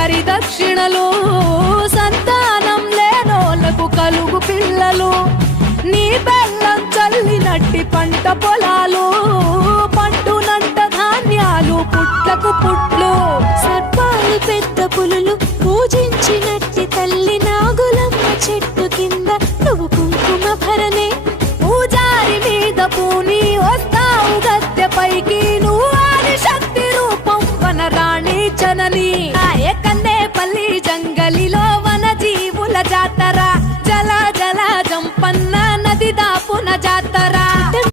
పరిదక్షిణలు, సంతానం లేనోళ్లకు కలుగు పిల్లలు, నీ బెల్లం చల్లినట్టి పంట పొలాలు, పండునంట ధాన్యాలు పుట్లకు పుట్లు. సర్పాలు పెద్ద పులులు పూజించినట్టి తల్లి నాగులమ్మ చెట్టు కింద నువ్వు కుంకుమ భరణే. పూజారి మీద పూని వస్తావు గద్దెపైకి, నువ్వు ఆది శక్తి రూపం వనరాణి జనని. కన్నేపల్లి జంగలిలో వన జీవుల జాతర, జల జల జంపన్న నది దాపున జాతర.